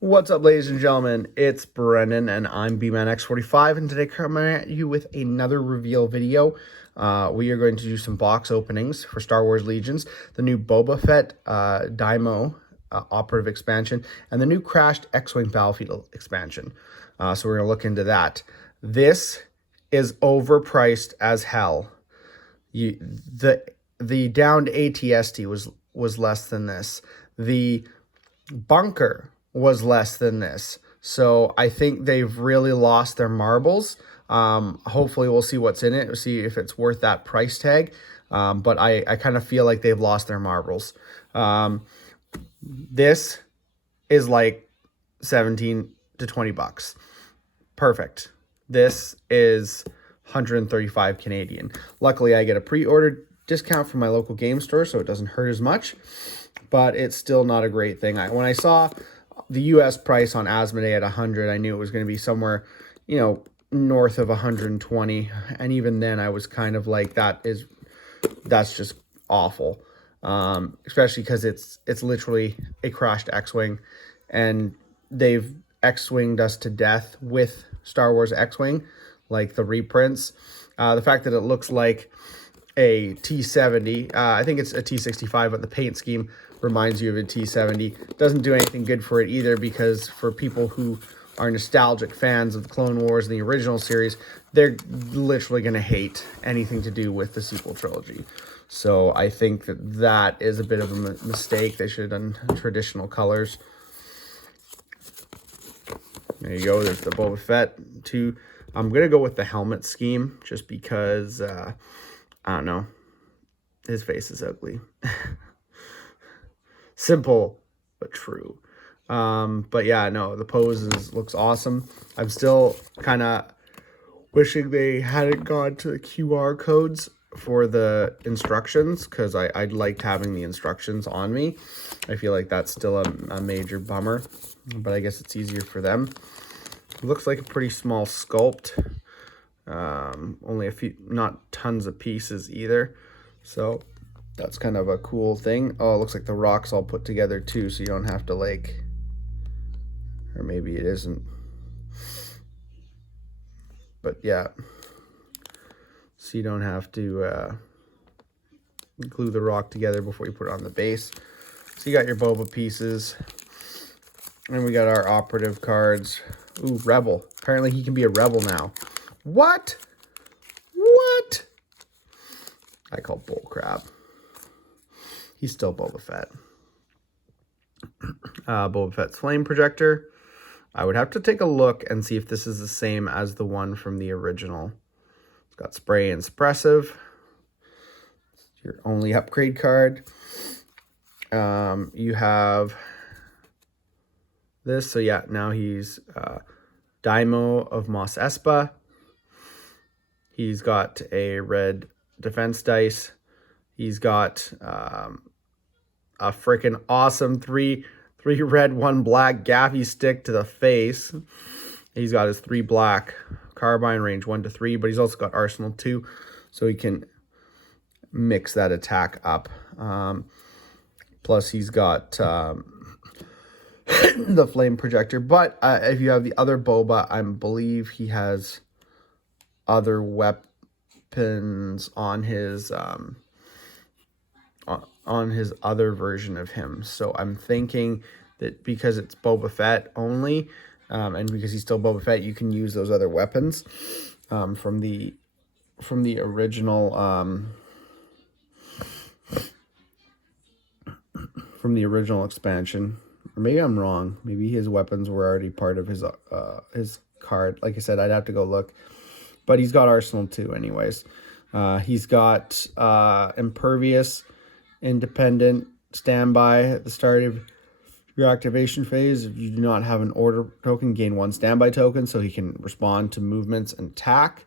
What's up, ladies and gentlemen? It's Brendan, and I'm BManX45, and today coming at you with another reveal video. We are going to do some box openings for Star Wars Legions, the new Boba Fett Daimyo Operative expansion, and the new crashed X-Wing Battlefield expansion. So we're going to look into that. This is overpriced as hell. The downed ATST was less than this. The bunker was less than this. So I think they've really lost their marbles. Hopefully we'll see what's in it. We'll see if it's worth that price tag. But I kind of feel like they've lost their marbles. This is like 17 to 20 bucks. Perfect. This is 135 Canadian. Luckily, I get a pre-order discount from my local game store, so it doesn't hurt as much. But it's still not a great thing. When I saw the U.S. price on Asmodee at 100, I knew it was going to be somewhere, north of 120. And even then, I was kind of like, that's just awful. Especially because it's literally a crashed X-Wing, and they've X-Winged us to death with Star Wars X-Wing, like the reprints. The fact that it looks like a T-70, I think it's a T-65, but the paint scheme reminds you of a T-70. Doesn't do anything good for it either, because for people who are nostalgic fans of the Clone Wars and the original series, they're literally going to hate anything to do with the sequel trilogy. So I think that is a bit of a mistake. They should have done traditional colors. There you go. There's the Boba Fett 2. I'm going to go with the helmet scheme just because, I don't know, his face is ugly. Simple, but true. But yeah, no, the pose looks awesome. I'm still kind of wishing they hadn't gone to the QR codes for the instructions, because I liked having the instructions on me. I feel like that's still a major bummer, but I guess it's easier for them. It looks like a pretty small sculpt. Only a few, not tons of pieces either. So that's kind of a cool thing. Oh, it looks like the rock's all put together too, so you don't have to like, or maybe it isn't. But yeah, so you don't have to glue the rock together before you put it on the base. So you got your Boba pieces, and we got our operative cards. Ooh, Rebel. Apparently he can be a Rebel now. What? What? I call bullcrap. He's still Boba Fett. Boba Fett's flame projector. I would have to take a look and see if this is the same as the one from the original. It's got spray and suppressive. It's your only upgrade card. You have this. So yeah, now he's Daimyo of Mos Espa. He's got a red defense dice. He's got a freaking awesome three red, 1 black gaffy stick to the face. He's got his 3 black carbine, range 1 to 3, but he's also got arsenal 2, so he can mix that attack up. Plus he's got the flame projector. But if you have the other Boba, I believe he has other weapons on his other version of him. So I'm thinking that because it's Boba Fett only, and because he's still Boba Fett, you can use those other weapons from the original expansion. Or maybe I'm wrong. Maybe his weapons were already part of his card. Like I said, I'd have to go look. But he's got arsenal 2 anyways. He's got impervious, independent, standby at the start of your activation phase. If you do not have an order token, gain 1 standby token, so he can respond to movements and attack.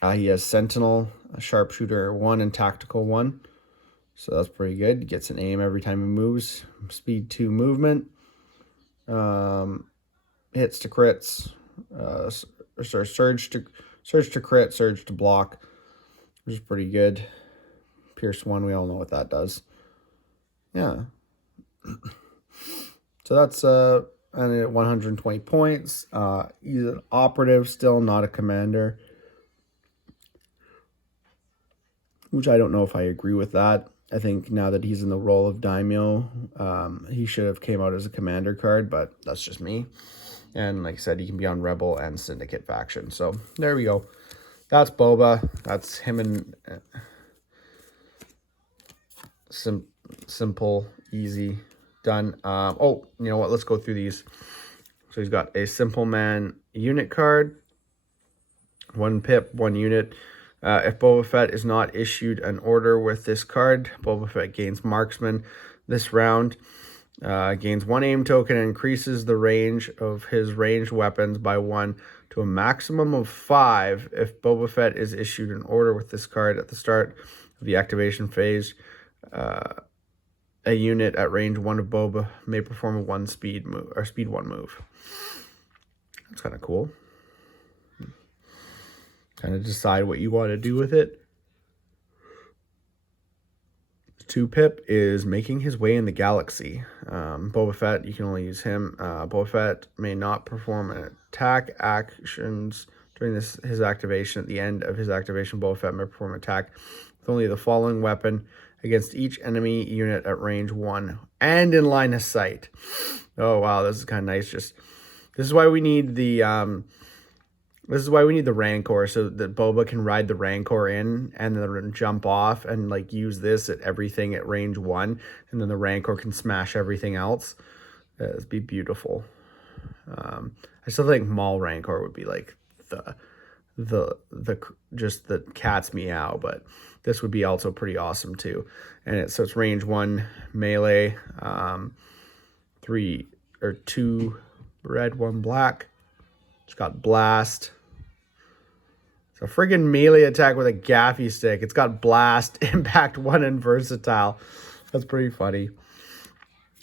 He has sentinel, a sharpshooter 1, and tactical 1. So that's pretty good. He gets an aim every time he moves. Speed 2 movement. Hits to crits. Surge to crit, surge to block, which is pretty good. Pierce 1, we all know what that does. Yeah. So that's and at 120 points. He's an operative, still not a commander, which I don't know if I agree with that. I think now that he's in the role of Daimyo, he should have came out as a commander card, but that's just me. And like I said, he can be on Rebel and Syndicate faction. So there we go. That's Boba. That's him and simple, easy, done. Oh, you know what? Let's go through these. So he's got a Simple Man unit card, 1 pip, 1 unit. If Boba Fett is not issued an order with this card, Boba Fett gains Marksman this round. Gains 1 aim token and increases the range of his ranged weapons by 1 to a maximum of 5. If Boba Fett is issued an order with this card at the start of the activation phase, a unit at range 1 of Boba may perform a 1 speed move or speed 1 move. That's kind of cool. Kind of decide what you want to do with it. 2 pip is making his way in the galaxy. Boba Fett, you can only use him. Boba Fett may not perform an attack actions during his activation. At the end of his activation, Boba Fett may perform an attack with only the following weapon against each enemy unit at range 1 and in line of sight. Oh wow, this is kind of nice. This is why we need the Rancor, so that Boba can ride the Rancor in and then jump off and like use this at everything at range 1, and then the Rancor can smash everything else. It'd be beautiful. I still think Maul Rancor would be like the just the cat's meow, but this would be also pretty awesome too. And it's range 1 melee, 2 red, 1 black. It's got blast. It's a friggin' melee attack with a gaffy stick. It's got blast, impact 1, and versatile. That's pretty funny.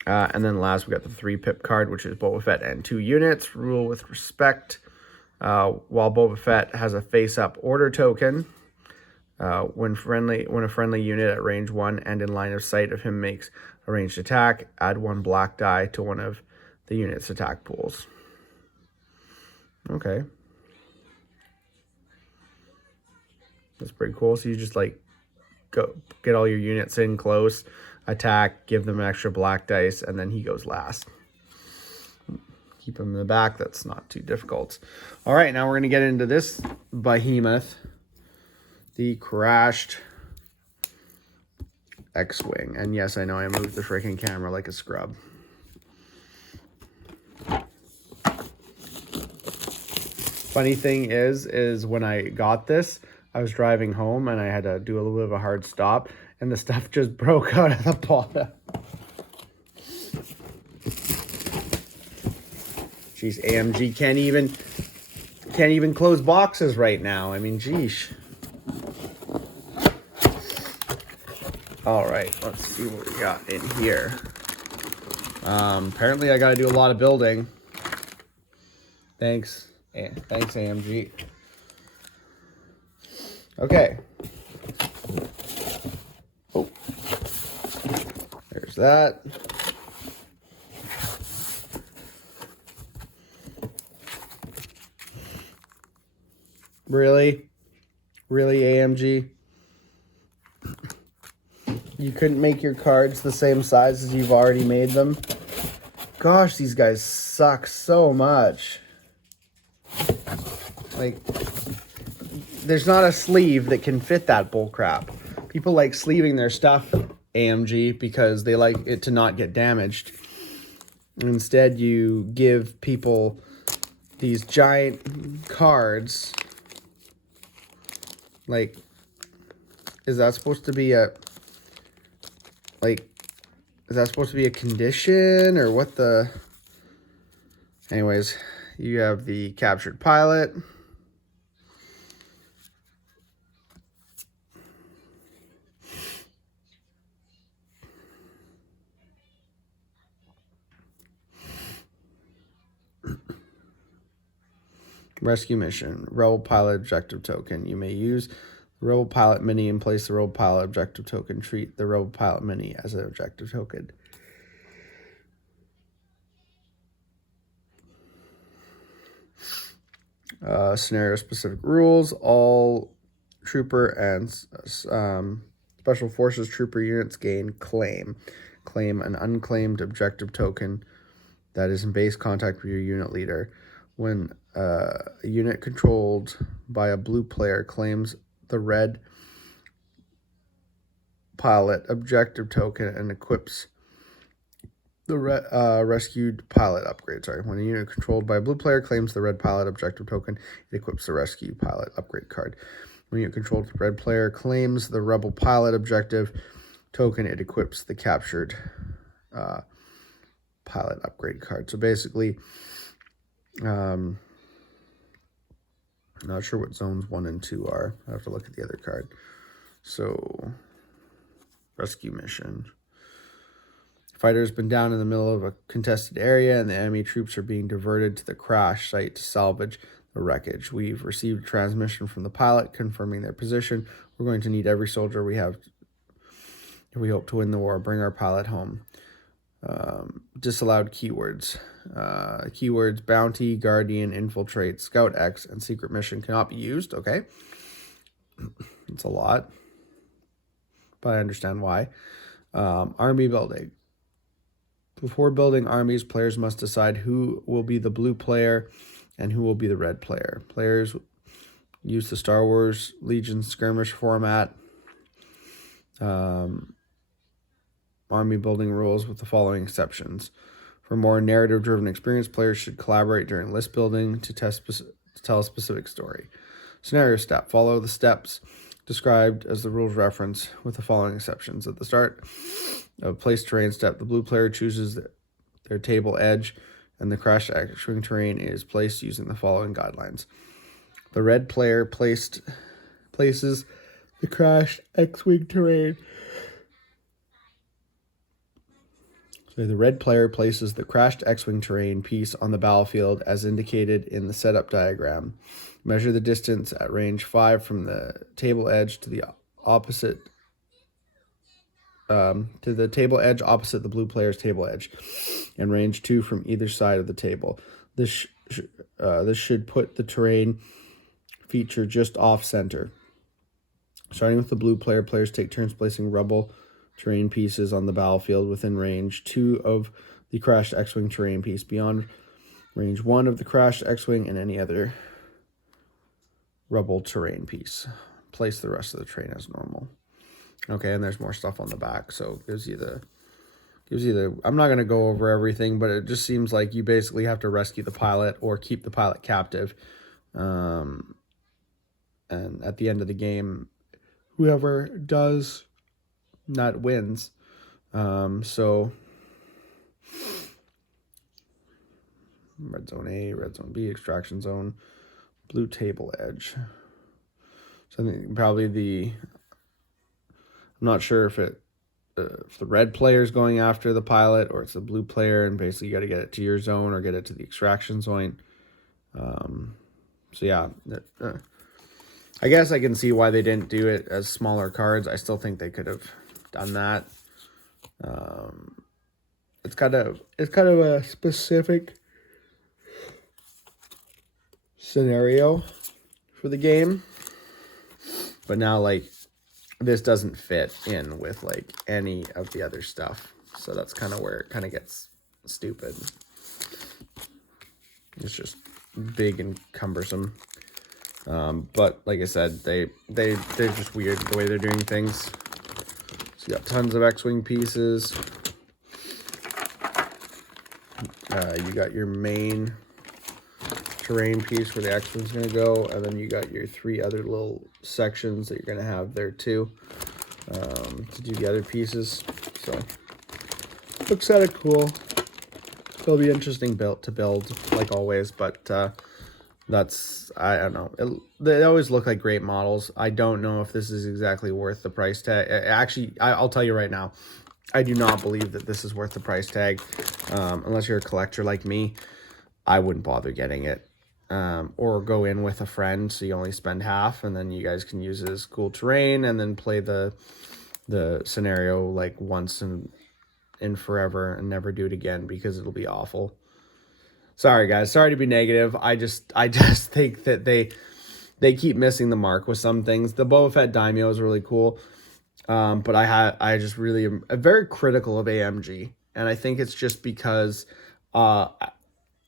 And then last we got the 3 pip card, which is Boba Fett and 2 units. Rule with respect. While Boba Fett has a face-up order token, when a friendly unit at range 1 and in line of sight of him makes a ranged attack, add 1 black die to one of the unit's attack pools. Okay. That's pretty cool. So you just like go get all your units in close, attack, give them an extra black dice, and then he goes last. Keep him in the back. That's not too difficult. All right, now we're going to get into this behemoth, the crashed X-Wing. And yes, I know I moved the freaking camera like a scrub. Funny thing is when I got this, I was driving home and I had to do a little bit of a hard stop, and the stuff just broke out of the bottom. Jeez, AMG can't even close boxes right now. I mean, geesh. All right, let's see what we got in here. Apparently I got to do a lot of building. Thanks, AMG. Okay. Oh, there's that. Really, AMG? You couldn't make your cards the same size as you've already made them? Gosh, these guys suck so much. Like, there's not a sleeve that can fit that bullcrap. People like sleeving their stuff, AMG, because they like it to not get damaged. Instead, you give people these giant cards. Like, is that supposed to be a... Like, is that supposed to be a condition or what the... Anyways, you have the captured pilot. Rescue mission. Rebel pilot objective token. You may use the Rebel pilot mini and place the Rebel pilot objective token. Treat the Rebel pilot mini as an objective token. Scenario specific rules. All trooper and special forces trooper units gain claim. Claim an unclaimed objective token that is in base contact with your unit leader. When a unit controlled by a blue player claims the red pilot objective token and equips the rescued pilot upgrade. When a unit controlled by a blue player claims the red pilot objective token, it equips the rescue pilot upgrade card. When a unit controlled by the red player claims the rebel pilot objective token, it equips the captured pilot upgrade card. So basically, I'm not sure what zones 1 and 2 are. I have to look at the other card. So, rescue mission. Fighter's been down in the middle of a contested area, and the enemy troops are being diverted to the crash site to salvage the wreckage. We've received a transmission from the pilot confirming their position. We're going to need every soldier we have if we hope to win the war. Bring our pilot home. Disallowed keywords. Keywords bounty, guardian, infiltrate, scout X, and secret mission cannot be used. Okay. It's a lot, but I understand why. Army building. Before building armies, players must decide who will be the blue player and who will be the red player. Players use the Star Wars Legion skirmish format. Army building rules with the following exceptions. For more narrative-driven experience, players should collaborate during list building to tell a specific story. Scenario step. Follow the steps described as the rules reference with the following exceptions. At the start of place terrain step, the blue player chooses their table edge, and the crash X-Wing terrain is placed using the following guidelines. The red player places the crashed X-Wing terrain. So the red player places the crashed X-Wing terrain piece on the battlefield as indicated in the setup diagram. Measure the distance at range 5 from the table edge to the opposite to the table edge opposite the blue player's table edge, and range 2 from either side of the table. This should put the terrain feature just off center. Starting with the blue player, players take turns placing rebel terrain pieces on the battlefield within range 2 of the crashed X-Wing terrain piece, beyond range 1 of the crashed X-Wing and any other rebel terrain piece. Place the rest of the terrain as normal. Okay, and there's more stuff on the back, so it gives you the I'm not going to go over everything, but it just seems like you basically have to rescue the pilot or keep the pilot captive. And at the end of the game, whoever does not wins. So red zone A, red zone B, extraction zone, blue table edge. So I think probably I'm not sure if the red player is going after the pilot or it's the blue player, and basically you got to get it to your zone or get it to the extraction zone. So yeah, I guess I can see why they didn't do it as smaller cards. I still think they could have done that. It's kind of a specific scenario for the game, but now like this doesn't fit in with like any of the other stuff, so that's kind of where it kind of gets stupid. It's just big and cumbersome. But like I said, they're just weird the way they're doing things. So you got tons of X-Wing pieces. You got your main terrain piece where the X-Wing's going to go, and then you got your 3 other little sections that you're going to have there too, to do the other pieces. So looks kind of cool. It'll be interesting to build like always, but that's, I don't know. They always look like great models. I don't know if this is exactly worth the price tag. Actually, I'll tell you right now, I do not believe that this is worth the price tag. Unless you're a collector like me, I wouldn't bother getting it. Or go in with a friend so you only spend half, and then you guys can use it as cool terrain and then play the scenario like once in forever and never do it again because it'll be awful. Sorry guys, sorry to be negative. I just think that they keep missing the mark with some things. The Boba Fett Daimyo is really cool. But I just really am very critical of AMG, and I think it's just because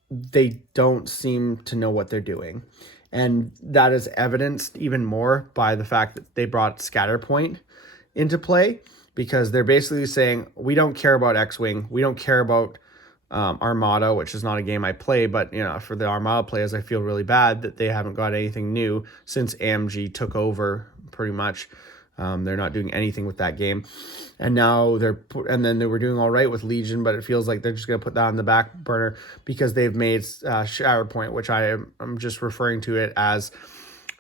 they don't seem to know what they're doing, and that is evidenced even more by the fact that they brought Scatterpoint into play, because they're basically saying, we don't care about X-Wing, we don't care about Armada, which is not a game I play, but you know, for the Armada players, I feel really bad that they haven't got anything new since AMG took over pretty much. They're not doing anything with that game, and now and then they were doing all right with Legion, but it feels like they're just going to put that on the back burner because they've made Shatterpoint, which I'm just referring to it as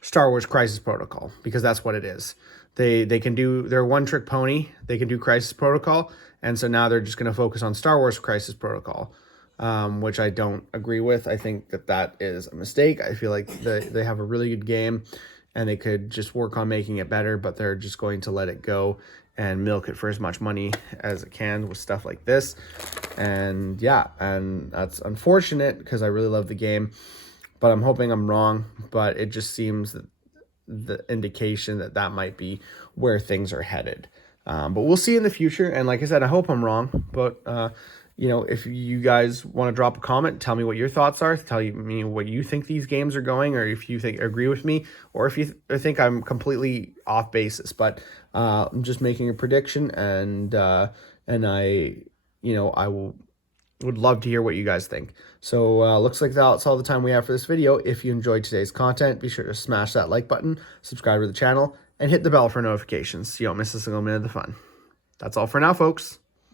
Star Wars Crisis Protocol, because that's what it is. They can do their one trick pony. They can do Crisis Protocol, and so now they're just going to focus on Star Wars Crisis Protocol, which I don't agree with. I think that is a mistake. I feel like they have a really good game, and they could just work on making it better, but they're just going to let it go and milk it for as much money as it can with stuff like this. And yeah, and that's unfortunate because I really love the game, but I'm hoping I'm wrong. But it just seems that the indication that might be where things are headed. But we'll see in the future. And like I said, I hope I'm wrong, but you know, if you guys want to drop a comment, tell me what your thoughts are. Tell me what you think these games are going, or if you agree with me, or if you think I'm completely off basis. But I'm just making a prediction, and I, you know, would love to hear what you guys think. So looks like that's all the time we have for this video. If you enjoyed today's content, be sure to smash that like button, subscribe to the channel, and hit the bell for notifications so you don't miss a single minute of the fun. That's all for now, folks.